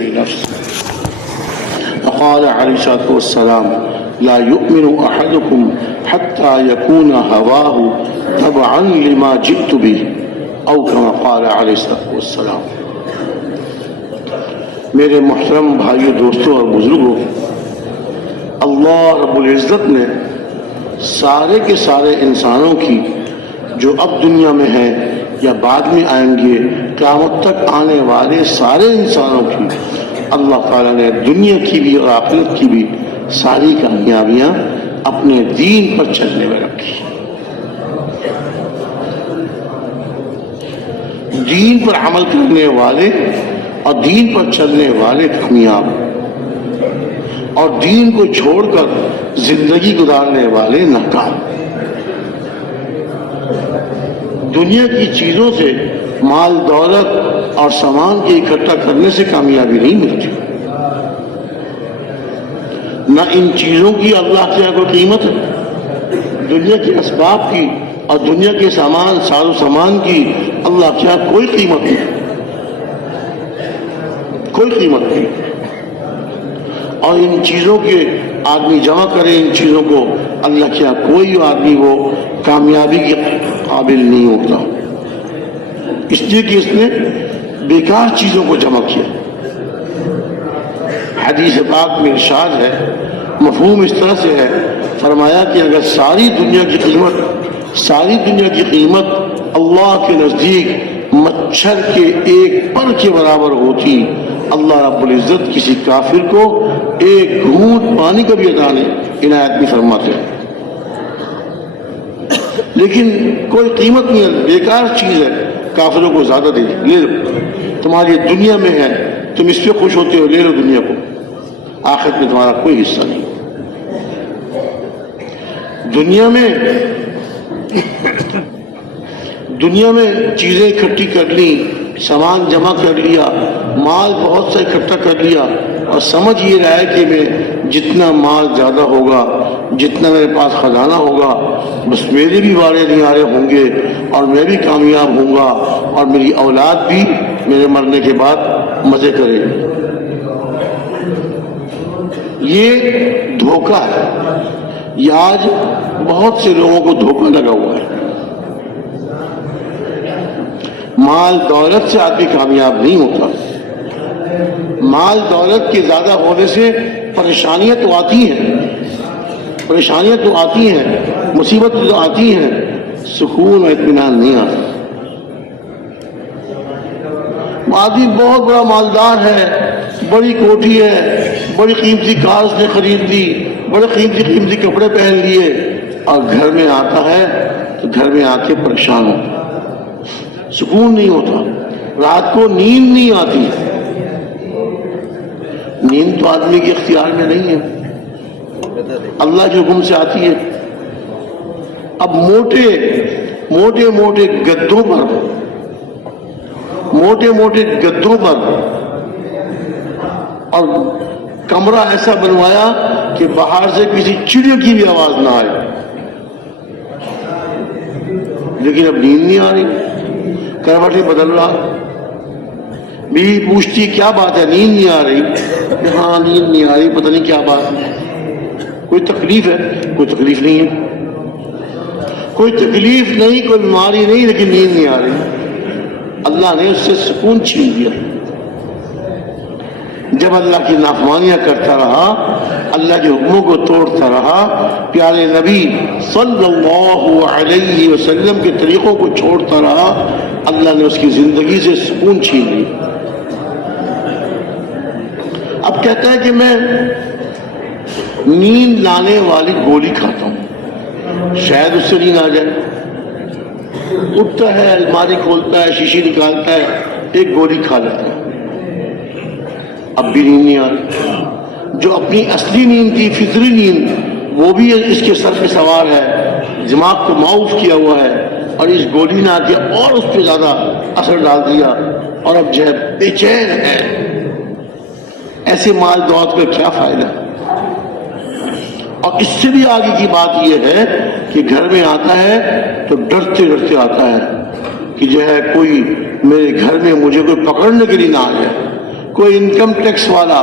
لنفسه. وقال عليه الصلاة والسلام لا يؤمن أحدكم حتى يكون هواه تبعا لما جئت به أو كما قال عليه الصلاة والسلام. میرے محترم بھائیو، دوستوں اور بزرگوں، اللہ رب العزت نے سارے کے سارے انسانوں کی جو اب دنیا میں ہیں یا بعد میں آئیں گے، قیامت تک آنے والے سارے انسانوں کی اللہ تعالیٰ نے دنیا کی بھی اور آخرت کی بھی ساری کامیابیاں اپنے دین پر چلنے میں رکھی. دین پر عمل کرنے والے اور دین پر چلنے والے کامیاب، اور دین کو چھوڑ کر زندگی گزارنے والے ناکام. دنیا کی چیزوں سے، مال دولت اور سامان کے اکٹھا کرنے سے کامیابی نہیں ملتی. نہ ان چیزوں کی اللہ کے کوئی قیمت ہے، دنیا کے اسباب کی اور دنیا کے سامان، ساز و سامان کی اللہ کے کوئی قیمت نہیں، کوئی قیمت نہیں. اور ان چیزوں کے آدمی جمع کرے، ان چیزوں کو، اللہ کے کوئی آدمی وہ کامیابی کے قابل نہیں ہوتا، اس لیے کہ اس نے بیکار چیزوں کو جمع کیا. حدیث پاک میں ارشاد ہے، مفہوم اس طرح سے ہے، فرمایا کہ اگر ساری دنیا کی قیمت اللہ کے نزدیک مچھر کے ایک پر کے برابر ہوتی، اللہ رب العزت کسی کافر کو ایک گھونٹ پانی کا بھی عنایت بھی فرماتے ہیں. لیکن کوئی قیمت نہیں ہے، بیکار چیز ہے، کافروں کو زیادہ دے لے لو، تمہاری دنیا میں ہے، تم اس پہ خوش ہوتے ہو، لے لو دنیا کو، آخرت میں تمہارا کوئی حصہ نہیں. دنیا میں چیزیں اکٹھی کر لی، سامان جمع کر لیا، مال بہت سا اکٹھا کر لیا، اور سمجھ یہ رہا ہے کہ میں جتنا مال زیادہ ہوگا، جتنا میرے پاس خزانہ ہوگا، بس میرے بھی وارے نعارے ہوں گے اور میں بھی کامیاب ہوں گا اور میری اولاد بھی میرے مرنے کے بعد مزے کرے گی. یہ دھوکہ ہے، یہ آج بہت سے لوگوں کو دھوکہ لگا ہوا ہے. مال دولت سے آدمی کامیاب نہیں ہوتا. مال دولت کے زیادہ ہونے سے پریشانیاں تو آتی ہیں، مصیبت تو آتی ہیں، سکون اور اطمینان نہیں آتا. آدمی بہت بڑا مالدار ہے، بڑی کوٹھی ہے، بڑی قیمتی کار اس نے خرید لی، بڑے قیمتی کپڑے پہن لیے، اور گھر میں آتا ہے تو گھر میں آ کے پریشان ہوتا، سکون نہیں ہوتا، رات کو نیند نہیں آتی. نیند تو آدمی کے اختیار میں نہیں ہے، اللہ کے حکم سے آتی ہے. اب موٹے گدوں پر اور کمرہ ایسا بنوایا کہ باہر سے کسی چڑیا کی بھی آواز نہ آئے، لیکن اب نیند نہیں آ رہی، کروٹیں بدل رہا. بیوی پوچھتی کیا بات ہے، نیند نہیں آ رہی؟ ہاں نیند نہیں آ رہی، پتہ نہیں کیا بات ہے. کوئی تکلیف ہے؟ کوئی تکلیف نہیں ہے، کوئی تکلیف نہیں، کوئی بیماری نہیں، لیکن نیند نہیں آ رہی. اللہ نے اس سے سکون چھین دیا. جب اللہ کی نافرمانیاں کرتا رہا، اللہ کے حکموں کو توڑتا رہا، پیارے نبی صلی اللہ علیہ وسلم کے طریقوں کو چھوڑتا رہا، اللہ نے اس کی زندگی سے سکون چھین لیا. اب کہتا ہے کہ میں نیند لانے والی گولی کھاتا ہوں، شاید اس سے نیند آ جائے. اٹھتا ہے، الماری کھولتا ہے، شیشی نکالتا ہے، ایک گولی کھا لیتا ہے، اب بھی نیند نہیں آ رہی. جو اپنی اصلی نیند تھی، فطری نیند، وہ بھی اس کے سر پہ سوار ہے، دماغ کو معاف کیا ہوا ہے، اور اس گولی نے آ کے اور اس پہ زیادہ اثر ڈال دیا، اور اب جو ہے بے چین ہے. ایسے مال دولت کا کیا فائدہ؟ اور اس سے بھی آگے کی بات یہ ہے کہ گھر میں آتا ہے تو ڈرتے ڈرتے آتا ہے کہ جو ہے کوئی میرے گھر میں مجھے کوئی پکڑنے کے لیے نہ آ جائے، کوئی انکم ٹیکس والا،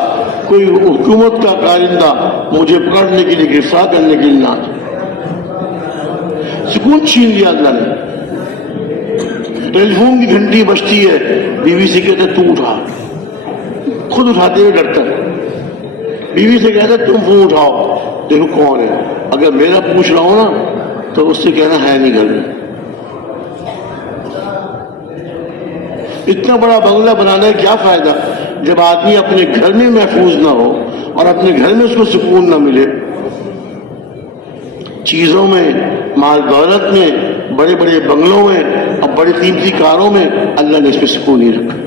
کوئی حکومت کا کارندہ مجھے پکڑنے کے لیے، گرفتار کرنے کے لیے نہ آئے۔ سکون چھین لیا اللہ نے۔ ٹیلی فون کی گھنٹی بجتی ہے، بیوی سے کہتے تو اٹھا، خود اٹھاتے ہوئے ڈرتا ہے۔ بیوی سے کہتا تم فون اٹھاؤ، دیکھو کون ہے، اگر میرا پوچھ رہا ہوں نا تو اس سے کہنا ہے نہیں گھر میں۔ اتنا بڑا بنگلہ بنانے کا کیا فائدہ جب آدمی اپنے گھر میں محفوظ نہ ہو اور اپنے گھر میں اس کو سکون نہ ملے۔ چیزوں میں، مال دولت میں، بڑے بڑے بنگلوں میں اور بڑی قیمتی کاروں میں اللہ نے اس پہ سکون نہیں رکھا۔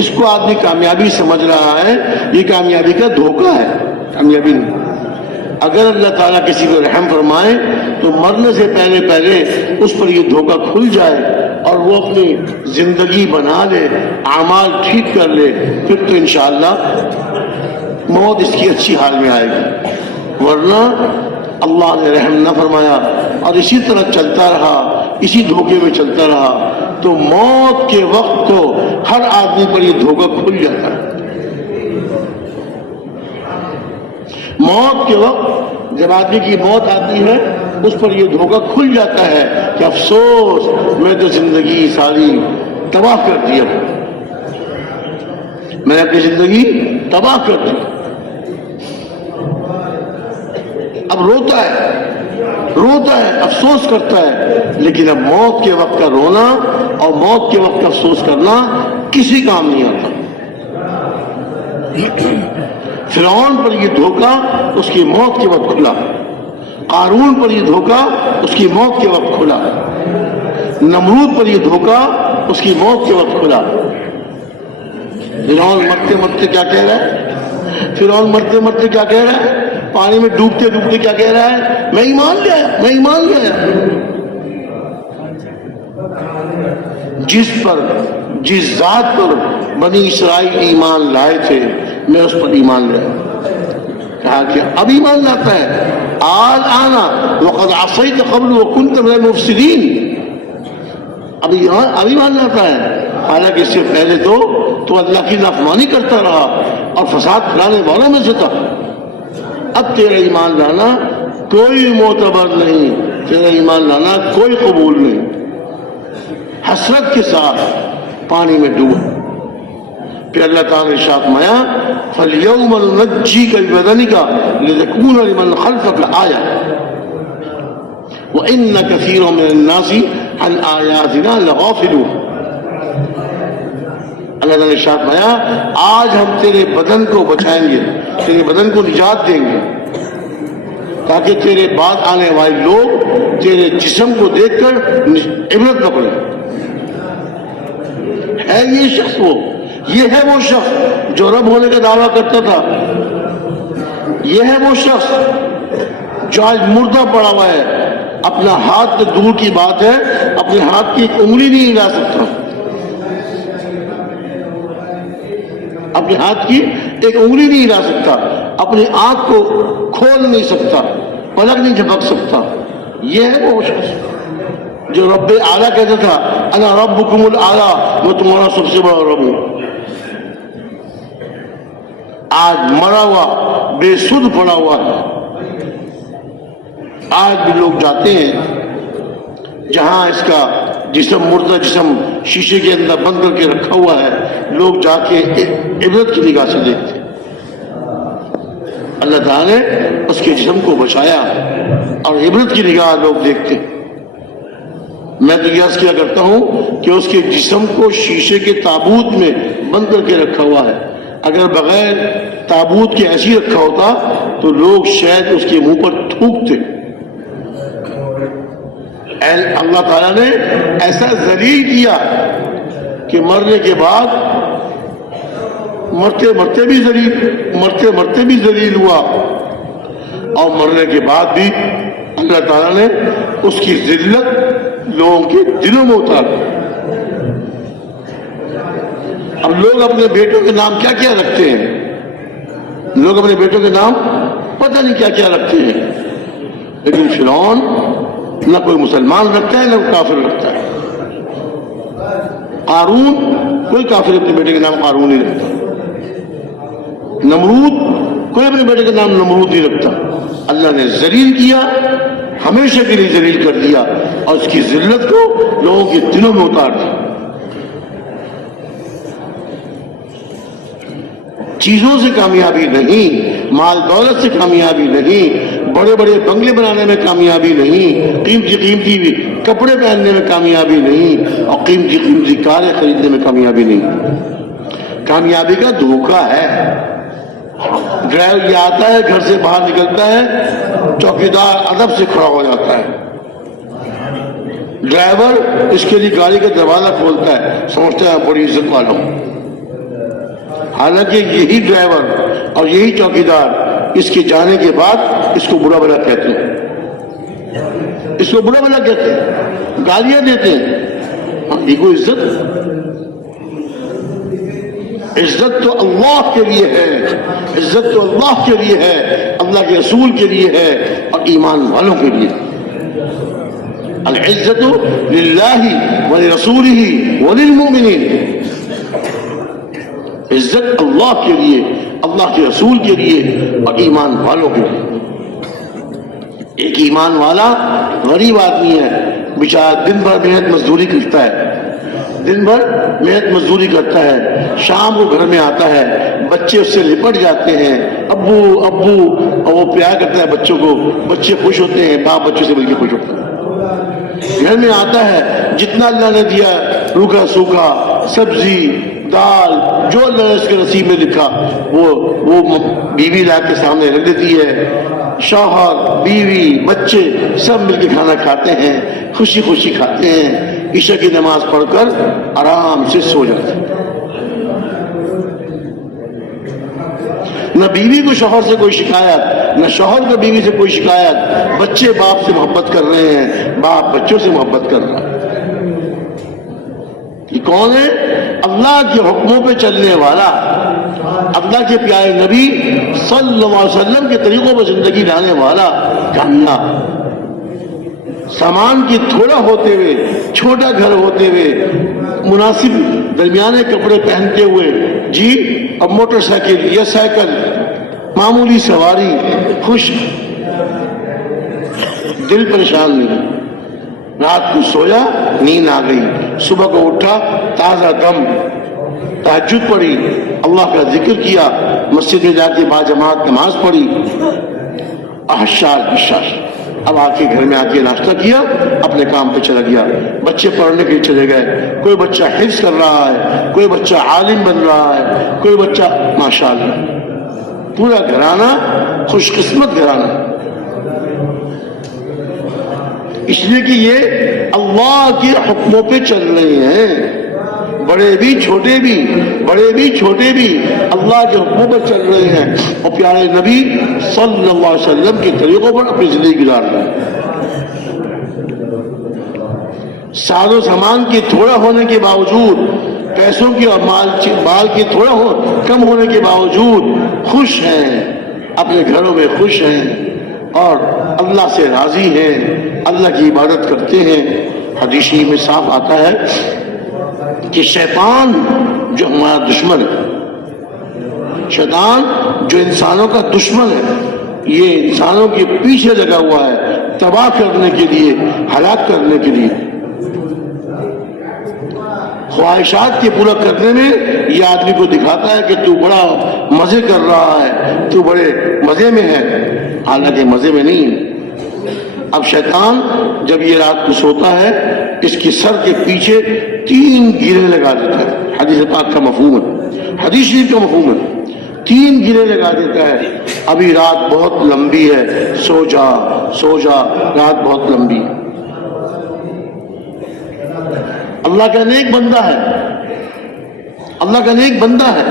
اس کو آدمی کامیابی سمجھ رہا ہے، یہ کامیابی کا دھوکہ ہے، کامیابی نہیں۔ اگر اللہ تعالیٰ کسی کو رحم فرمائے تو مرنے سے پہلے اس پر یہ دھوکہ کھل جائے اور وہ اپنی زندگی بنا لے، اعمال ٹھیک کر لے، پھر تو انشاءاللہ موت اس کی اچھی حال میں آئے گی۔ ورنہ اللہ نے رحم نہ فرمایا اور اسی طرح چلتا رہا، اسی دھوکے میں چلتا رہا تو موت کے وقت تو ہر آدمی پر یہ دھوکہ کھل جاتا ہے۔ موت کے وقت جب آدمی کی موت آتی ہے اس پر یہ دھوکہ کھل جاتا ہے کہ افسوس میں تو زندگی ساری تباہ کر دیا، میں نے اپنی زندگی تباہ کر دی۔ اب روتا ہے، افسوس کرتا ہے، لیکن اب موت کے وقت کا رونا اور موت کے وقت کا افسوس کرنا کسی کام نہیں آتا۔ فرعون پر یہ دھوکہ اس کی موت کے وقت کھلا، قارون پر یہ دھوکہ اس کی موت کے وقت کھلا، نمرود پر یہ دھوکہ اس کی موت کے وقت کھلا۔ فرعون مرتے مرتے کیا کہہ رہا ہے؟ فرعون مرتے مرتے کیا کہہ رہا ہے؟ پانی میں ڈوبتے ڈوبتے کیا کہہ رہا ہے؟ میں ایمان لے آیا، میں ایمان لے آیا۔ جس ذات پر بنی اسرائیل ایمان لائے تھے میں اس پر ایمان لے آیا۔ کہا کہ اب ایمان لاتا ہے، آج آنا وقد عصیت قبل وکنت من المفسدین، اب ایمان لاتا ہے، حالانکہ اس سے پہلے تو اللہ کی نافرمانی کرتا رہا اور فساد پھیلانے والوں میں سے تھا۔ اب تیرا ایمان لانا کوئی معتبر نہیں، تیرا ایمان لانا کوئی قبول نہیں۔ حسرت کے ساتھ پانی میں ڈوبا۔ پھر اللہ تعالیٰ نے ارشاد فرمایا فَالْيَوْمَ نُنَجِّيكَ بِبَدَنِكَ لِتَكُونَ لِمَنْ خَلْفَكَ آیَةً وَإِنَّ كَثِيرًا مِنَ النَّاسِ عَنْ آیَاتِنَا لَغَافِلُونَ۔ اللہ تعالیٰ نے ارشاد فرمایا آج ہم تیرے بدن کو بچائیں گے، تیرے بدن کو نجات دیں گے تاکہ تیرے بعد آنے والے لوگ تیرے جسم کو دیکھ کر عبرت نہ پڑے۔ ہے یہ شخص یہ ہے وہ شخص جو رب ہونے کا دعویٰ کرتا تھا، یہ ہے وہ شخص جو آج مردہ پڑا ہوا ہے، اپنا ہاتھ تو دور کی بات ہے، اپنے ہاتھ کی ایک انگلی نہیں ہلا سکتا، اپنے ہاتھ کی ایک انگلی نہیں ہلا سکتا، اپنی آنکھ کو کھول نہیں سکتا، پلک نہیں جھپک سکتا۔ یہ ہے وہ شخص جو رب اعلیٰ کہتا تھا انا ربکم الاعلیٰ، میں تمہارا سب سے بڑا رب ہوں۔ آج مرا ہوا بے سدھ پڑا ہوا ہے۔ آج بھی لوگ جاتے ہیں جہاں اس کا جسم مردہ جسم شیشے کے اندر بند کر کے رکھا ہوا ہے، لوگ جا کے عبرت کی نگاہ سے دیکھتے ہیں۔ اللہ تعالیٰ نے اس کے جسم کو بچایا اور عبرت کی نگاہ لوگ دیکھتے ہیں۔ میں تو یاد کیا کرتا ہوں کہ اس کے جسم کو شیشے کے تابوت میں بند کر کے رکھا ہوا ہے، اگر بغیر تابوت کے ایسی رکھا ہوتا تو لوگ شاید اس کے منہ پر تھوکتے۔ اللہ تعالیٰ نے ایسا ذلیل کیا کہ مرنے کے بعد مرتے مرتے بھی ذلیل ہوا، اور مرنے کے بعد بھی اللہ تعالیٰ نے اس کی ذلت لوگوں کے دلوں میں اتار۔ اب لوگ اپنے بیٹوں کے نام کیا کیا رکھتے ہیں، لوگ اپنے بیٹوں کے نام پتہ نہیں کیا کیا رکھتے ہیں، لیکن فرعون نہ کوئی مسلمان رکھتا ہے نہ کوئی کافر رکھتا ہے۔ قارون کوئی کافر اپنے بیٹے کا نام قارون نہیں رکھتا. نمرود کوئی اپنے بیٹے کا نام نمرود نہیں رکھتا. اللہ نے ذلیل کیا, ہمیشہ کے لیے ذلیل کر دیا, اور اس کی ذلت کو لوگوں کے دلوں میں اتار دیا. چیزوں سے کامیابی نہیں, مال دولت سے کامیابی نہیں, بڑے بڑے بنگلے بنانے میں کامیابی نہیں, قیمتی قیمتی کپڑے پہننے میں کامیابی نہیں, اور قیمتی قیمتی کاریں خریدنے میں کامیابی نہیں. کامیابی کا دھوکہ ہے. ڈرائیور یہ آتا ہے, گھر سے باہر نکلتا ہے, چوکیدار ادب سے کھڑا ہو جاتا ہے. ڈرائیور اس کے لیے گاڑی کا دروازہ کھولتا ہے, سمجھتا ہے بڑی عزت والا ہوں. حالانکہ یہی ڈرائیور اور یہی چوکیدار اس کے جانے کے بعد اس کو برا بھلا کہتے ہیں, اس کو برا بھلا کہتے ہیں, گالیاں دیتے ہیں. یہ کوئی عزت؟ عزت تو اللہ کے لیے ہے, عزت تو اللہ کے لیے ہے, اللہ کے رسول کے لیے ہے, اور ایمان والوں کے لیے. العزت للہ ولرسولہ وللمؤمنین. عزت اللہ کے لیے, اللہ کے رسول کے لیے, اور ایمان والوں کے لیے. ایک ایمان والا غریب آدمی ہے, بیچارہ دن بھر محنت مزدوری کرتا ہے, دن بھر محنت مزدوری کرتا ہے, شام کو گھر میں آتا ہے, بچے اس سے لپٹ جاتے ہیں, ابو ابو, اور وہ پیار کرتا ہے بچوں کو, بچے خوش ہوتے ہیں, باپ بچوں سے بلکہ خوش ہوتا ہے. گھر میں آتا ہے, جتنا اللہ نے دیا روکھا سوکھا, سبزی دال, جو اللہ نے اس کے نصیب میں لکھا وہ بیوی لا کے سامنے رکھ دیتی ہے. شوہر, بیوی, بچے سب مل کے کھانا کھاتے ہیں, خوشی خوشی کھاتے ہیں, عشاء کی نماز پڑھ کر آرام سے سو جاتے ہیں. نہ بیوی کو شوہر سے کوئی شکایت, نہ شوہر کو بیوی سے کوئی شکایت. بچے باپ سے محبت کر رہے ہیں, باپ بچوں سے محبت کر رہا ہے. یہ کون ہے؟ اللہ کے حکموں پہ چلنے والا, اللہ کے پیارے نبی صلی اللہ علیہ وسلم کے طریقوں پر زندگی لانے والا کامیاب. سامان کی تھوڑا ہوتے ہوئے, چھوٹا گھر ہوتے ہوئے, مناسب درمیانے کپڑے پہنتے ہوئے, جی, اب موٹر سائیکل یا سائیکل, معمولی سواری, خوش, دل پریشان نہیں. رات کو سویا, نیند آ گئی, صبح کو اٹھا تازہ دم, تہجد پڑھی, اللہ کا ذکر کیا, مسجد میں جا کے باجماعت نماز پڑھی, احشار بشار. اب آ کے گھر میں آ کے ناشتہ کیا, اپنے کام پہ چلا گیا. بچے پڑھنے کے لیے چلے گئے, کوئی بچہ حفظ کر رہا ہے, کوئی بچہ عالم بن رہا ہے, کوئی بچہ ماشاءاللہ. پورا گھرانہ خوش قسمت گھرانہ, اس لیے کہ یہ اللہ کے حکموں پہ چل رہے ہیں. بڑے بھی چھوٹے بھی, بڑے بھی چھوٹے بھی اللہ کے حکموں پر چل رہے ہیں, اور پیارے نبی صلی اللہ علیہ وسلم کے طریقوں پر اپنی زندگی گزار رہے ہیں. ساز و سامان کے تھوڑا ہونے کے باوجود, پیسوں کے اور مال کے تھوڑا کم ہونے کے باوجود خوش ہیں, اپنے گھروں میں خوش ہیں, اور اللہ سے راضی ہیں, اللہ کی عبادت کرتے ہیں. حدیث میں صاف آتا ہے کہ شیطان جو ہمارا دشمن ہے, شیطان جو انسانوں کا دشمن ہے, یہ انسانوں کے پیچھے لگا ہوا ہے تباہ کرنے کے لیے, ہلاک کرنے کے لیے. خواہشات کے پورا کرنے میں یہ آدمی کو دکھاتا ہے کہ تو بڑا مزے کر رہا ہے, تو بڑے مزے میں ہے, حالانکہ مزے میں نہیں ہے. اب شیطان جب یہ رات کو سوتا ہے, اس کی سر کے پیچھے 3 گرے لگا دیتا ہے. حدیث پاک کا مفہوم ہے, حدیث شریف کا مفہوم ہے. 3 گرے لگا دیتا ہے, ابھی رات بہت لمبی ہے, سو جا سو جا, رات بہت لمبی ہے. اللہ کا نیک بندہ ہے, اللہ کا نیک بندہ ہے.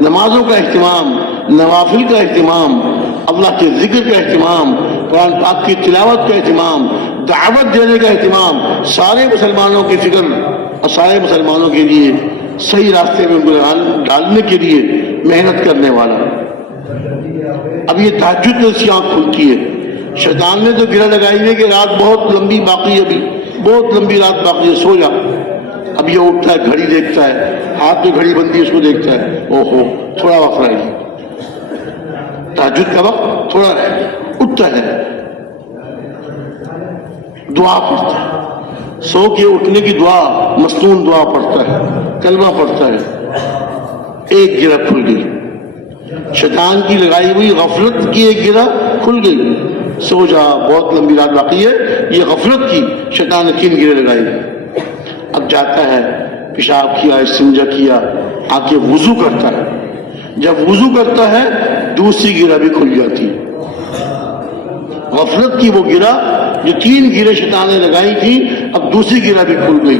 نمازوں کا اہتمام, نوافل کا اہتمام, اللہ کے ذکر کا اہتمام, قرآن پاک کی تلاوت کا اہتمام, دعوت دینے کا اہتمام, سارے مسلمانوں کی فکر اور سارے مسلمانوں کے لیے صحیح راستے میں ان کو ڈالنے کے لیے محنت کرنے والا. اب یہ تہجد میں اس کی آنکھ کھلتی ہے. شیطان نے تو گرہ لگائی ہے کہ رات بہت لمبی باقی ہے, ابھی بہت لمبی رات باقی ہے, سو جا. اب یہ اٹھتا ہے، گھڑی دیکھتا ہے، ہاتھ میں گھڑی بندی ہے، اس کو دیکھتا ہے، اوہو تھوڑا وقت رہ گیا، تہجد کا وقت تھوڑا رہ گیا، اٹھتا ہے، دعا پڑھتا ہے، سو کے اٹھنے کی دعا، مصنون دعا پڑھتا ہے، کلمہ پڑھتا ہے، ایک گرہ کھل گئی، شیطان کی لگائی ہوئی غفلت کی ایک گرہ کھل گئی، سو جا بہت لمبی رات باقی ہے، یہ غفلت کی شیطان نے 3 گرہ لگائی، اب جاتا ہے، پیشاب کیا، استنجا کیا، آ کے وضو کرتا ہے، جب وضو کرتا ہے دوسری گرہ بھی کھل جاتی ہے، غفلت کی وہ گرہ جو 3 گرہ شیطان نے لگائی تھی اب دوسری گرہ بھی کھل گئی،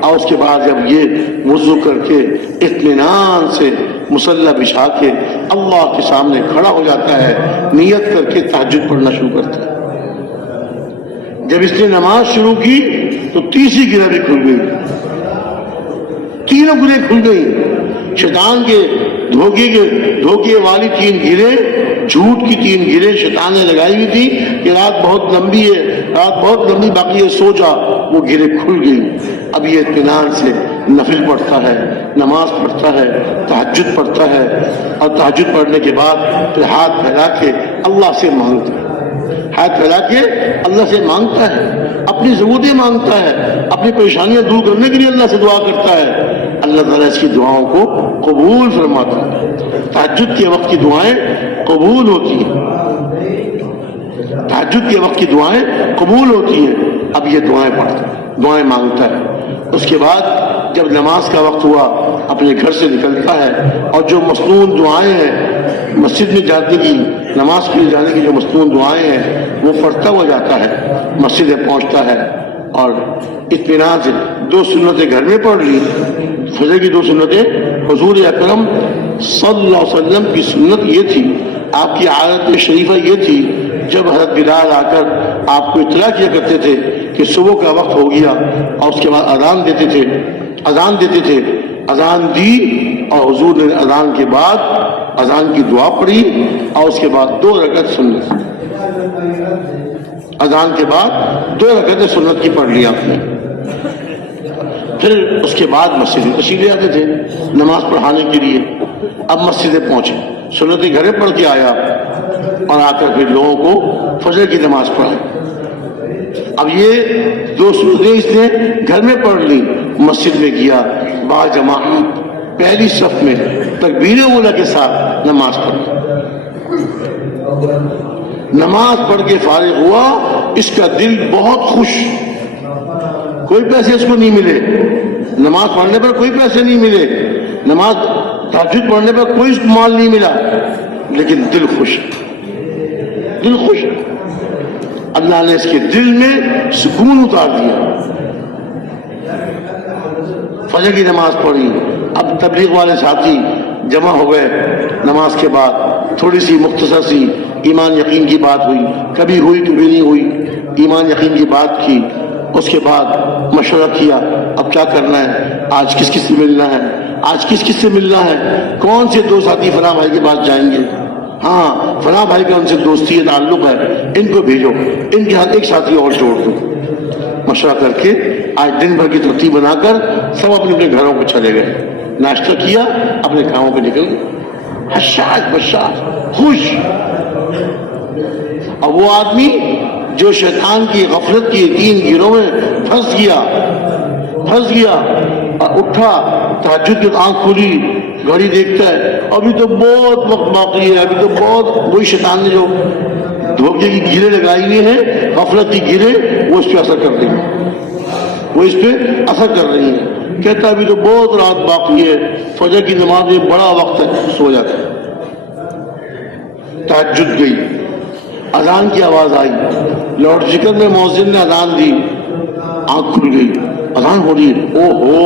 اور اس کے بعد جب یہ وضو کر کے اطمینان سے مصلی بچھا کے اللہ کے سامنے کھڑا ہو جاتا ہے، نیت کر کے تہجد پڑھنا شروع کرتا ہے، جب اس نے نماز شروع کی تو تیسری گرہ بھی کھل گئی، تینوں گرہیں کھل گئی، شیطان کے دھوکے والی 3 گرہیں، جھوٹ کی 3 گرہیں شیطان نے لگائی ہوئی تھی کہ رات بہت لمبی ہے، رات بہت لمبی باقی ہے، سو جا، وہ گرہیں کھل گئی، اب یہ اطمینان سے نفل پڑھتا ہے، نماز پڑھتا ہے، تہجد پڑھتا ہے، اور تہجد پڑھنے کے بعد پھر ہاتھ پھیلا کے اللہ سے مانگتا ہے، ہاتھ پھیلا کے اللہ سے مانگتا ہے، اپنی ضرورتیں مانگتا ہے، اپنی پریشانیاں دور کرنے کے لیے اللہ سے دعا کرتا ہے، اللہ تعالیٰ اس کی دعاؤں کو قبول فرماتا ہے، تہجد کے وقت کی دعائیں قبول ہوتی ہیں، تہجد کے وقت کی دعائیں قبول ہوتی ہیں، اب یہ دعائیں پڑھتا ہے، دعائیں مانگتا ہے، اس کے بعد جب نماز کا وقت ہوا اپنے گھر سے نکلتا ہے، اور جو مصنون دعائیں ہیں مسجد میں جانے کی، نماز کے لیے جانے کی جو مصنون دعائیں ہیں وہ پڑھتا ہوا جاتا ہے، مسجد میں پہنچتا ہے، اور اطمینان سے 2 سنتیں گھر میں پڑھ لی، فجر کی 2 سنتیں، حضور اکرم صلی اللہ علیہ وسلم کی سنت یہ تھی، آپ کی عادت شریفہ یہ تھی، جب حضرت بلال آ کر آپ کو اطلاع کیا کرتے تھے کہ صبح کا وقت ہو گیا، اور اس کے بعد اذان دیتے تھے، اذان دی، اور حضور نے اذان کے بعد اذان کی دعا پڑھی، اور اس کے بعد 2 رکعت سنت، اذان کے بعد 2 رکعتیں سنت کی پڑھ لی آپ نے، پھر اس کے بعد مسجد میں تشریف لے آتے تھے نماز پڑھانے کے لیے، اب مسجد پہنچے، سنتیں گھر پڑھ کے آیا، اور آ کر پھر لوگوں کو فجر کی نماز پڑھائی، اب یہ 2 سنتیں اس نے گھر میں پڑھ لی، مسجد میں گیا، با جماعت پہلی صف میں تکبیر اولیٰ کے ساتھ نماز پڑھی، نماز پڑھ کے فارغ ہوا، اس کا دل بہت خوش، کوئی پیسے اس کو نہیں ملے، نماز پڑھنے پر کوئی پیسے نہیں ملے، نماز تہجد پڑھنے پر کوئی مال نہیں ملا، لیکن دل خوش، دل خوش، اللہ نے اس کے دل میں سکون اتار دیا، فجر کی نماز پڑھی، اب تبلیغ والے ساتھی جمع ہو گئے، نماز کے بعد تھوڑی سی مختصر سی ایمان یقین کی بات ہوئی، کبھی ہوئی کبھی نہیں ہوئی، ایمان یقین کی بات کی، اس کے بعد مشورہ کیا اب کیا کرنا ہے، آج کس کس سے ملنا ہے، آج کس کس سے ملنا ہے، کون سے 2 ساتھی فلاں بھائی کے پاس جائیں گے، ہاں فلاں بھائی کا ان سے دوستی ہے، تعلق ہے، ان کو بھیجو، ان کے ہاتھ ایک ساتھی اور جوڑ دو، مشورہ کر کے آج دن بھر کی ترتیب بنا کر سب اپنے اپنے گھروں کو چلے گئے، ناشتہ کیا، اپنے کاموں پہ نکل گئے، حشاش بشاش خوش، اور وہ آدمی جو شیطان کی غفلت کی 3 گروہ میں پھنس گیا، اور اٹھا، تہجد کی آنکھ کھلی، گھڑی دیکھتا ہے، ابھی تو بہت وقت باقی ہے، ابھی تو بہت، وہی شیطان نے جو دھوکے کی گرہیں لگائی ہوئی ہیں، غفلت کی گرہیں، وہ اس پہ اثر کر رہی ہیں، کہتا ابھی تو بہت رات باقی ہے، فجر کی نماز میں بڑا وقت تک سو جاتا ہے، تہجد گئی، اذان کی آواز آئی، لاؤڈ اسپیکر میں مؤذن نے اذان دی، آنکھ کھل گئی، اذان ہو رہی ہے، او ہو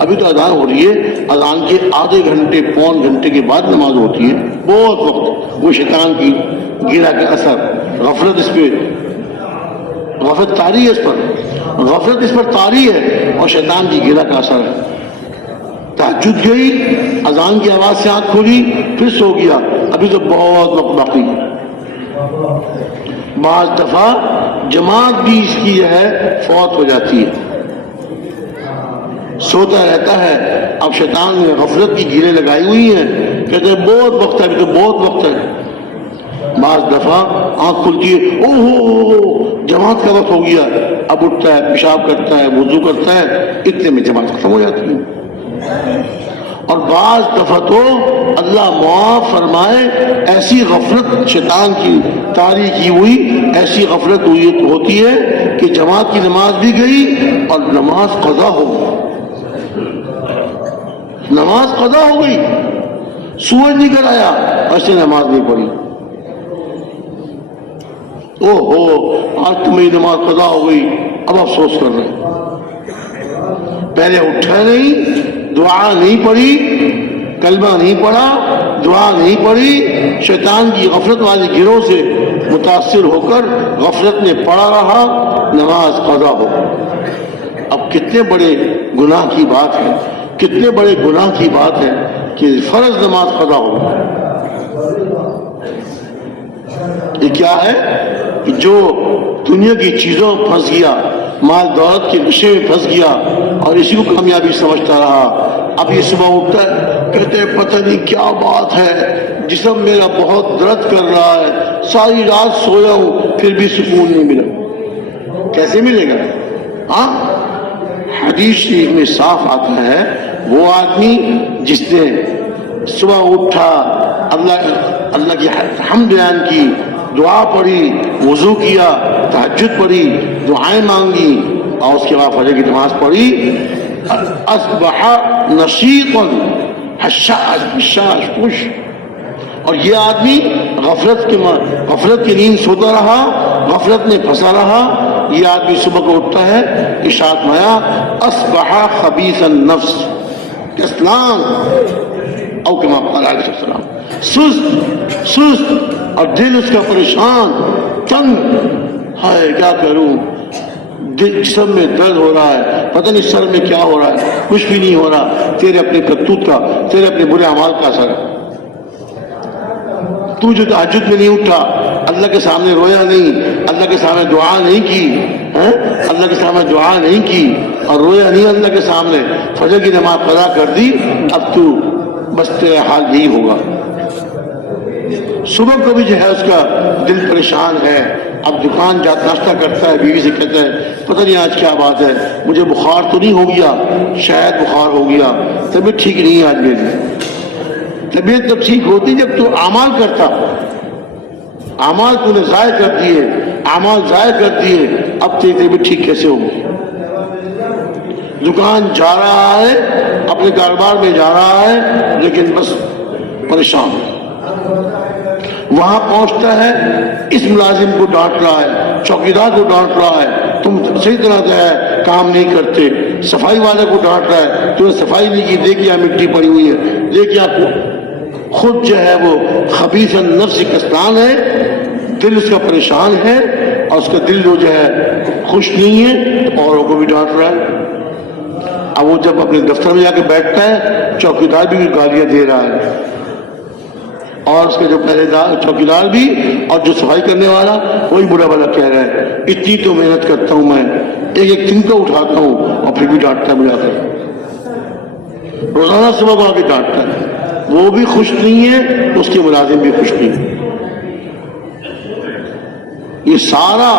ابھی تو اذان ہو رہی ہے، اذان کے آدھے گھنٹے پون گھنٹے کے بعد نماز ہوتی ہے، بہت وقت، وہ شیطان کی گرہ کا اثر، غفلت اس پہ، غفلت طاری ہے، غفلت اس پر طاری ہے، اور شیطان کی گرہ کا اثر ہے، تہجد گئی، اذان کی آواز سے آنکھ کھلی، پھر سو گیا، ابھی تو بہت وقت باقی ہے، بعض دفعہ جماعت بھی اس کی جو ہے فوت ہو جاتی ہے، سوتا رہتا ہے. اب شیطان نے غفلت کی گیلیں لگائی ہوئی ہیں, کہتے ہیں بہت وقت ہے, ابھی تو بہت وقت ہے. بعض دفعہ آنکھ کھلتی ہے, او ہو جماعت کا وقت ہو گیا, اب اٹھتا ہے, پیشاب کرتا ہے, وضو کرتا ہے, اتنے میں جماعت ختم ہو جاتی ہے. اور بعض دفعہ تو اللہ معاف فرمائے ایسی غفلت شیطان کی طاری کی ہوئی, ایسی غفلت ہوتی ہے کہ جماعت کی نماز بھی گئی اور نماز قضا ہو گئی. نماز قضا ہو گئی, سورج نکل آیا, ایسے نماز نہیں پڑھی. او ہو آج تمہیں نماز قضا ہو گئی, اب افسوس کر رہے ہیں. پہلے اٹھا نہیں, دعا نہیں پڑھی, کلمہ نہیں پڑھا, دعا نہیں پڑھی, شیطان کی غفلت والے گروہ سے متاثر ہو کر غفلت میں پڑا رہا, نماز قضا ہو. اب کتنے بڑے گناہ کی بات ہے, کتنے بڑے گناہ کی بات ہے کہ فرض نماز قضا ہو. یہ کیا ہے کہ جو دنیا کی چیزوں میں پھنس گیا, مال دولت کے نشے میں پھنس گیا اور اسی کو کامیابی سمجھتا رہا. اب یہ صبح اٹھتا ہے, کہتے ہیں پتہ نہیں کیا بات ہے, جسم میرا بہت درد کر رہا ہے, ساری رات سویا ہوں پھر بھی سکون نہیں ملا. کیسے ملے گا؟ ہاں, حدیث شریف میں صاف آتا ہے وہ آدمی جس نے صبح اٹھا, اللہ کی حمد بیان کی, دعا پڑھی, وضو کیا, تہجد پڑھی, دعائیں مانگی اور اس کے بعد فجر کی نماز پڑھی, اصبح نشیطا حشاش خوش. اور یہ آدمی غفلت کی نیند سوتا رہا, غفلت میں پھنسا رہا. یہ آدمی صبح کو اٹھتا ہے, ارشاد فرمایا اصبح خبیث النفس کسلان او کما قال علیہ السلام, سست اور دل اس کا پریشان تنگ. ہائے کیا کروں, جسم میں درد ہو رہا ہے, پتہ نہیں سر میں کیا ہو رہا ہے, کچھ بھی نہیں ہو رہا. تیرے اپنے کرتوت کا, تیرے اپنے برے اعمال کا اثر ہے. تو جو تہجد میں نہیں اٹھا, اللہ کے سامنے رویا نہیں, اللہ کے سامنے دعا نہیں کی, اللہ کے سامنے دعا نہیں کی اور رویا نہیں اللہ کے سامنے, فجر کی نماز قضا کر دی, اب تو بس تیرا حال یہی ہوگا. صبح کو بھی جو ہے اس کا دل پریشان ہے. اب دکان جاتا ناشتہ کرتا ہے, بیوی سے کہتا ہے پتہ نہیں آج کیا بات ہے, مجھے بخار تو نہیں ہو گیا, شاید بخار ہو گیا, طبیعت ٹھیک نہیں ہے آج میری. طبیعت تو ٹھیک ہوتی جب تو اعمال کرتا, اعمال تو نے ضائع کر دیے, اعمال ضائع کر دیے, اب تیری طبیعت ٹھیک کیسے ہوگی؟ دکان جا رہا ہے, اپنے کاروبار میں جا رہا ہے, لیکن بس پریشان. وہاں پہنچتا ہے, اس ملازم کو ڈانٹ رہا ہے, چوکیدار کو ڈانٹ رہا ہے, تم صحیح طرح سے کام نہیں کرتے, صفائی والے کو ڈانٹ رہا ہے, تم نے صفائی نہیں کی, دیکھ یہاں مٹی پڑی ہوئی ہے, دیکھ یہاں خود جو ہے وہ خبیث النفس کسلان ہے, دل اس کا پریشان ہے اور اس کا دل جو ہے خوش نہیں ہے, تو اوروں کو بھی ڈانٹ رہا ہے. اب وہ جب اپنے دفتر میں جا کے بیٹھتا ہے, چوکیدار بھی گالیاں دے رہا ہے, اور اس کے جو پہلے دار چوکیدار بھی اور جو صفائی کرنے والا وہی برا بھلا کہہ رہا ہے, اتنی تو محنت کرتا ہوں میں, ایک ایک دن کو اٹھاتا ہوں اور پھر بھی ڈانٹتا ہے مجھے آ کر. روزانہ صبح کو آ کے ڈانٹتا ہے. وہ بھی خوش نہیں ہے, اس کے ملازم بھی خوش نہیں ہے. یہ سارا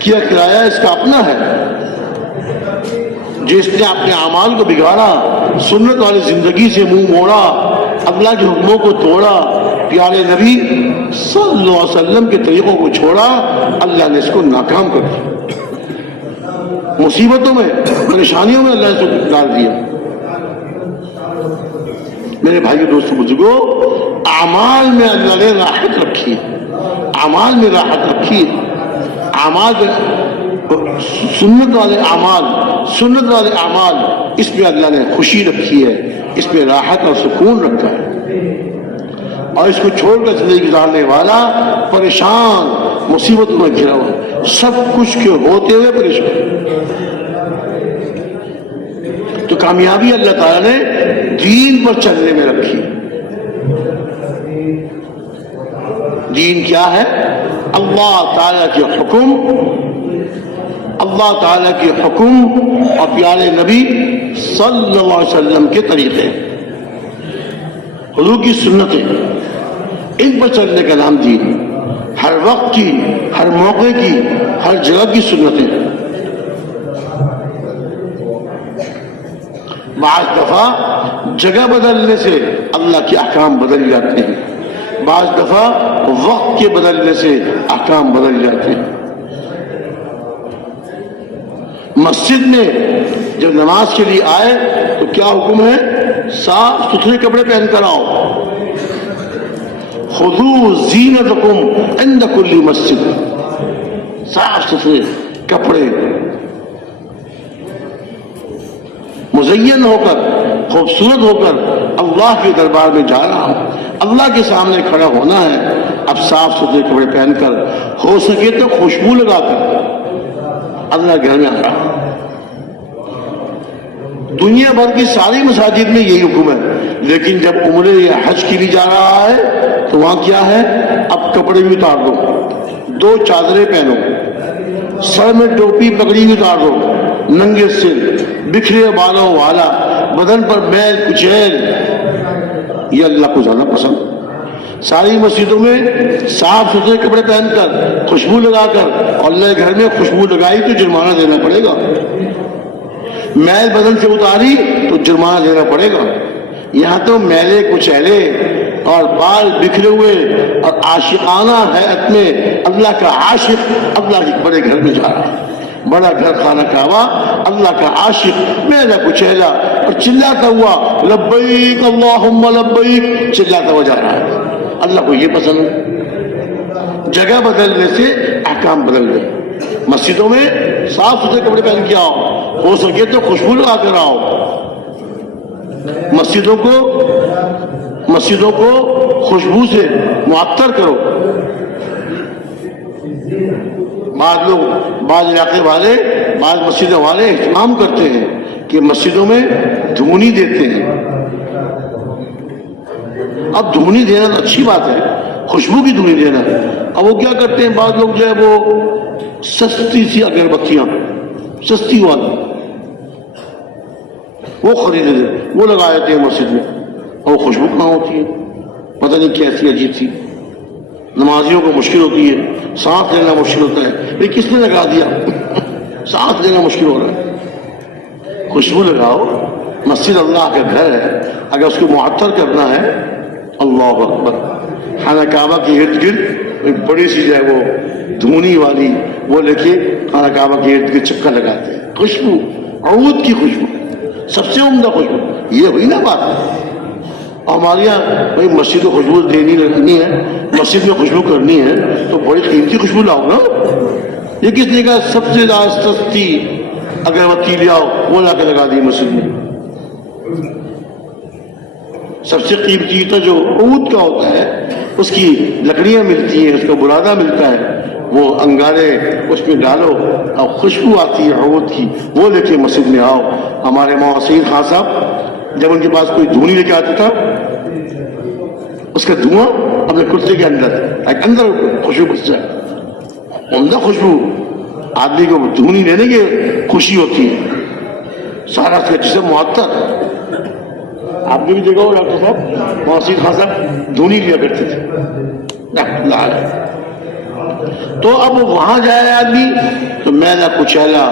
کیا کرایہ اس کا اپنا ہے. جس نے اپنے اعمال کو بگاڑا, سنت والی زندگی سے منہ موڑا, اللہ کے حکموں کو توڑا, پیارے نبی صلی اللہ علیہ وسلم کے طریقوں کو چھوڑا, اللہ نے اس کو ناکام کر دیا. مصیبتوں میں, پریشانیوں میں اللہ نے اس کو ڈال دیا. میرے بھائیو دوستو بزرگو, اعمال میں اللہ نے راحت رکھی ہے, اعمال میں راحت رکھی ہے. اعمال سنت والے اعمال اس میں اللہ نے خوشی رکھی ہے, اس میں راحت اور سکون رکھا ہے. اور اس کو چھوڑ کر زندگی گزارنے والا پریشان, مصیبتوں میں گھرا ہوا, سب کچھ کے ہوتے ہوئے پریشان. تو کامیابی اللہ تعالیٰ نے دین پر چلنے میں رکھی. دین کیا ہے؟ اللہ تعالیٰ کے حکم اللہ تعالیٰ کے حکم اور پیارے نبی صلی اللہ علیہ وسلم کے طریقے، حضور کی سنتیں، ان پر چلنے کا نام دین۔ ہر وقت کی، ہر موقع کی، ہر جگہ کی سنتیں۔ بعض دفعہ جگہ بدلنے سے اللہ کے احکام بدل جاتے ہیں، بعض دفعہ وقت کے بدلنے سے احکام بدل جاتے ہیں۔ مسجد میں جب نماز کے لیے آئے تو کیا حکم ہے؟ صاف ستھرے کپڑے پہن کر آؤ۔ خذوا زینتکم عند کل مسجد، صاف ستھرے کپڑے، مزین ہو کر، خوبصورت ہو کر اللہ کے دربار میں جا رہا ہوں، اللہ کے سامنے کھڑا ہونا ہے۔ اب صاف ستھرے کپڑے پہن کر، ہو سکے تو خوشبو لگا کر اللہ گھر میں آ رہا ہوں۔ دنیا بھر کی ساری مساجد میں یہی حکم ہے، لیکن جب عمرے یا حج کے لیے جا رہا ہے تو وہاں کیا ہے؟ اب کپڑے بھی اتار دو، 2 چادریں پہنو، سر میں ٹوپی پگڑی بھی اتار دو، ننگے سر، بکھرے بالوں والا، بدن پر میل کچیل، یہ اللہ کو زیادہ پسند۔ ساری مسجدوں میں صاف ستھرے کپڑے پہن کر، خوشبو لگا کر، اور اللہ گھر میں خوشبو لگائی تو جرمانہ دینا پڑے گا، میل بدن سے اتاری تو جرمانہ دینا پڑے گا۔ یہاں تو میلے کچیلے اور بال بکھرے ہوئے اور عاشقانہ حیات میں اللہ کا عاشق اللہ کے بڑے گھر میں جا رہا ہے، بڑا گھر خانہ کعبہ، اللہ کا عاشق میلا کچیلا اور چلاتا ہوا لبیک اللہم لبیک چلاتا ہوا جا رہا ہے۔ اللہ کو یہ پسند ہے۔ جگہ بدلنے سے احکام بدل گئے۔ مسجدوں میں صاف ستھرے کپڑے پہن کے آؤ، ہو سکے تو خوشبو لگا کر آؤ۔ مسجدوں کو خوشبو سے معطر کرو۔ بعض علاقے والے، بعض مسجدوں والے اہتمام کرتے ہیں کہ مسجدوں میں دھونی دیتے ہیں۔ اب دھونی دینا تو اچھی بات ہے، خوشبو کی دھونی دینا ہے۔ اب وہ کیا کرتے ہیں بعض لوگ جو ہے وہ سستی سی اگربتیاں، سستی والی وہ خریدے تھے، وہ لگا دیتے ہیں مسجد میں، اور وہ خوشبو کہاں ہوتی ہے؟ پتہ نہیں کیسی عجیب سی۔ نمازیوں کو مشکل ہوتی ہے، سانس لینا مشکل ہوتا ہے، یہ کس نے لگا دیا؟ سانس لینا مشکل ہو رہا ہے۔ خوشبو لگاؤ، مسجد اللہ کا گھر ہے، اگر اس کو معطر کرنا ہے، اللہ اکبر، خانہ کعبہ کے ارد گرد ایک بڑی سی جو ہے وہ دھونی والی وہ لے کے خانہ کعبہ کے ارد گرد چکر لگاتے ہیں۔ خوشبو، عود کی خوشبو، سب سے عمدہ خوشبو، یہ ہوئی نا بات۔ ہمارے یہاں بھائی مسجد کو خوشبو لگنی ہے، مسجد میں خوشبو کرنی ہے تو بڑی قیمتی خوشبو لاؤ نا۔ یہ کس نے کہا سب سے زیادہ سستی اگربتی لے آؤ، وہ لا کے لگا دی مسجد میں؟ سب سے قیمتی تو جو عود کا ہوتا ہے، اس کی لکڑیاں ملتی ہیں، اس کا برادہ ملتا ہے، وہ انگارے اس میں ڈالو اور خوشبو آتی ہے عود کی، وہ لے کے مسجد میں آؤ۔ ہمارے محسن خان صاحب جب ان کے پاس کوئی دھونی لے کے آتا تھا، اس کا دھواں اپنے کرتے کے اندر خوشبو گھس جائے، عمدہ خوشبو۔ آدمی کو دھونی لینے کی خوشی ہوتی ہے، سارا اس کا جسم معطر۔ آپ نے بھی دیکھا ہو ڈاکٹر صاحب، محسن خان صاحب دھونی لیا کرتے تھے۔ تو اب وہاں جائے آدمی تو میلا کچیلا،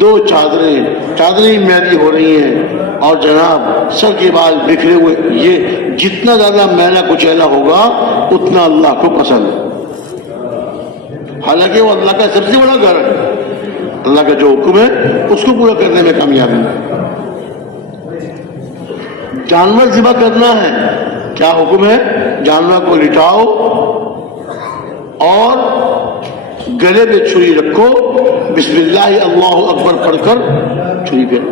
2 چادریں میلی ہو رہی ہیں، اور جناب سر کے بال بکھرے ہوئے۔ یہ جتنا زیادہ میلا کچیلا ہوگا اتنا اللہ کو پسند ہے، حالانکہ وہ اللہ کا سب سے بڑا گھر ہے۔ اللہ کا جو حکم ہے اس کو پورا کرنے میں کامیاب ہے۔ جانور ذبح کرنا ہے، کیا حکم ہے؟ جانور کو لٹاؤ اور گلے پہ چھری رکھو، بسم اللہ اللہ اکبر پڑھ کر چھری پھیرو۔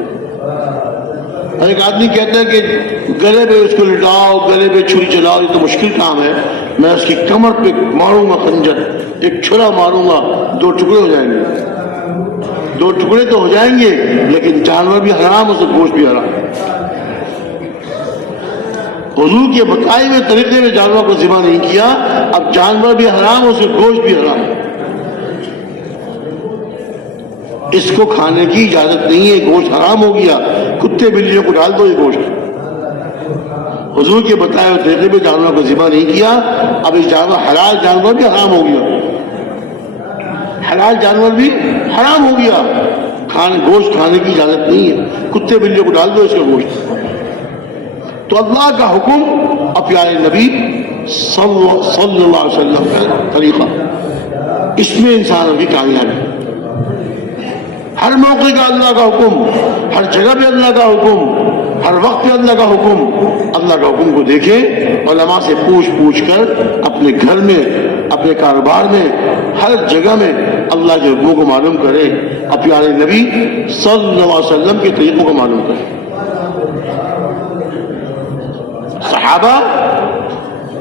ایک آدمی کہتا ہے کہ گلے پہ اس کو لٹاؤ، گلے پہ چھری چلاؤ، یہ تو مشکل کام ہے، میں اس کی کمر پہ ماروں گا خنجر، ایک چھرا ماروں گا، 2 ٹکڑے ہو جائیں گے۔ 2 ٹکڑے تو ہو جائیں گے لیکن جانور بھی حرام، اس سے گوشت بھی حرام۔ حضور کے بتائے ہوئے طریقے میں جانور کو ذبح نہیں کیا، اب جانور بھی حرام، اس سے گوشت بھی حرام۔ اس کو کھانے کی اجازت نہیں ہے، گوشت حرام ہو گیا، کتے بلیوں کو ڈال دو یہ گوشت۔ حضور کے بتائے ہوئے طریقے پہ جانور کو ذبح نہیں کیا، اب اس جانور حلال جانور بھی حرام ہو گیا، حلال جانور بھی حرام ہو گیا، گوشت کھانے کی اجازت نہیں ہے، کتے بلیوں کو ڈال دو اس کا گوشت۔ تو اللہ کا حکم اور پیارے نبی صلی اللہ علیہ وسلم کا طریقہ، اس میں انسانوں کی کامیابی۔ ہر موقع کا اللہ کا حکم، ہر جگہ پہ اللہ کا حکم، ہر وقت پہ اللہ کا حکم۔ اللہ کا حکم کو دیکھیں، علماء سے پوچھ کر اپنے گھر میں، اپنے کاروبار میں، ہر جگہ میں اللہ کے حکموں کو معلوم کرے اور پیارے نبی صلی اللہ علیہ وسلم کے طریقوں کو معلوم کرے۔ صحابہ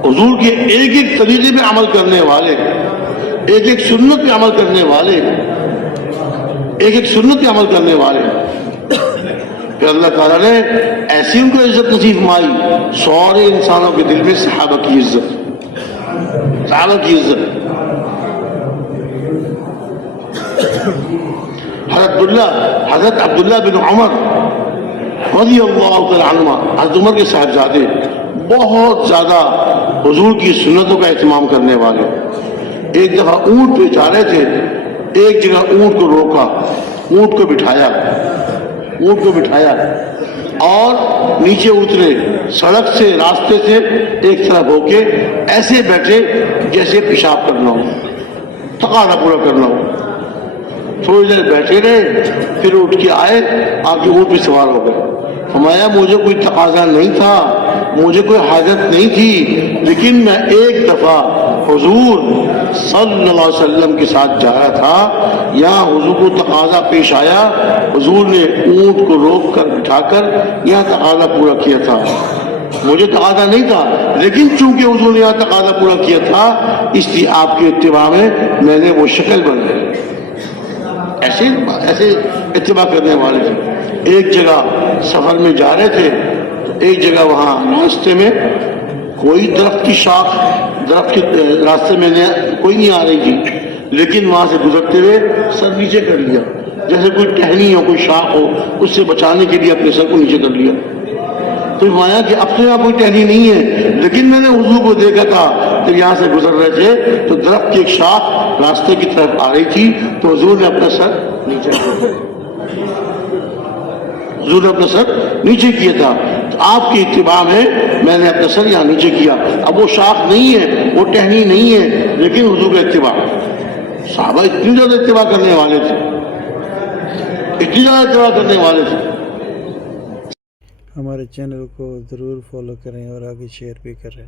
حضور کے ایک ایک طریقے پہ عمل کرنے والے، ایک ایک سنت پہ عمل کرنے والے، ایک ایک سنت پہ عمل کرنے والے۔ پھر اللہ تعالیٰ نے ایسی ان کو عزت نصیب فرمائی، سارے انسانوں کے دل میں صحابہ کی عزت، صحابہ کی عزت۔ حضرت عبداللہ بن عمر رضی اللہ تعالیٰ عنہ، حضرت عمر کے صاحبزادے، بہت زیادہ حضور کی سنتوں کا اہتمام کرنے والے۔ ایک دفعہ اونٹ پہ جا رہے تھے، ایک جگہ اونٹ کو روکا، اونٹ کو بٹھایا اور نیچے اترے، سڑک سے، راستے سے ایک طرف ہو کے ایسے بیٹھے جیسے پیشاب کرنا ہو، تقاضا پورا کرنا ہو۔ تھوڑی دیر بیٹھے رہے، پھر اٹھ کے آئے، آ کے اونٹ پہ سوار ہو گئے۔ فرمایا مجھے کوئی تقاضا نہیں تھا، مجھے کوئی حاجت نہیں تھی، لیکن میں ایک دفعہ حضور صلی اللہ علیہ وسلم کے ساتھ جا رہا تھا، یہاں حضور کو تقاضا پیش آیا، حضور نے اونٹ کو روک کر بٹھا کر یہاں تقاضا پورا کیا تھا۔ مجھے تقاضا نہیں تھا، لیکن چونکہ حضور نے یہاں تقاضا پورا کیا تھا، اس لیے آپ کے اتباع میں نے وہ شکل بنائی۔ ایسے اتباع کرنے والے تھے۔ ایک جگہ سفر میں جا رہے تھے، ایک جگہ وہاں راستے میں کوئی درخت کی شاخ، درخت کے راستے میں کوئی نہیں آ رہی تھی، لیکن وہاں سے گزرتے ہوئے سر نیچے کر لیا، جیسے کوئی ٹہنی ہو، کوئی شاخ ہو، اس سے بچانے کے لیے اپنے سر کو نیچے کر لیا۔ تو فرمایا کہ اب تو یہاں کوئی ٹہنی نہیں ہے، لیکن میں نے حضور کو دیکھا تھا کہ یہاں سے گزر رہے تھے تو درخت کی ایک شاخ راستے کی طرف آ رہی تھی، تو حضور نے اپنا سر نیچے کیا، حضور نے اپنا سر نیچے کیا تھا۔ تو آپ کی اتباع میں میں نے اپنا سر یہاں نیچے کیا۔ اب وہ شاخ نہیں ہے، وہ ٹہنی نہیں ہے، لیکن حضور کا اتباع۔ صحابہ اتنی زیادہ اتباع کرنے والے تھے، اتنی زیادہ اتباع کرنے والے تھے۔ ہمارے چینل کو ضرور فالو کریں اور آگے شیئر بھی کریں۔